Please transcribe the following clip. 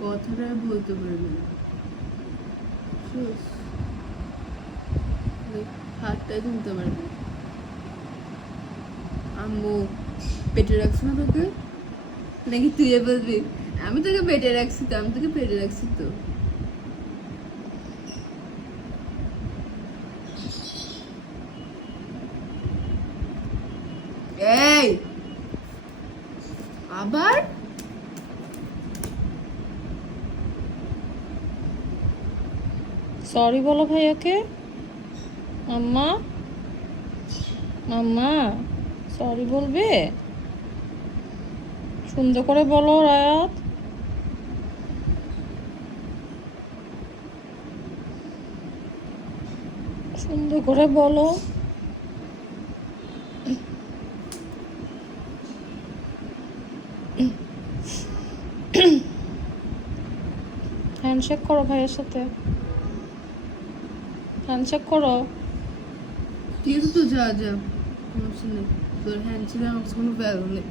কথাটা বলতে পারবি না, হাতটাই তুলতে পারবি না। আম্মু পেটে রাখছি না তোকে, নাকি তুই বলবি আমি তোকে পেটে রাখছি তো, আমি তোকে পেটে রাখছি তো। এই আবার সরি বলো ভাইয়াকে। আম্মা, আম্মা সরি বলবে? সুন্দর করে বলো রায়াত। সুন্দর করে বলো। হ্যান্ডশেক করো ভাইয়ের সাথে, হ্যান্ডশেক করো। ঠিক আছে তো, যা যা, সমস্যা নেই। তোর হ্যান্ড ছিল আমার কোনো ব্যাগ নেই।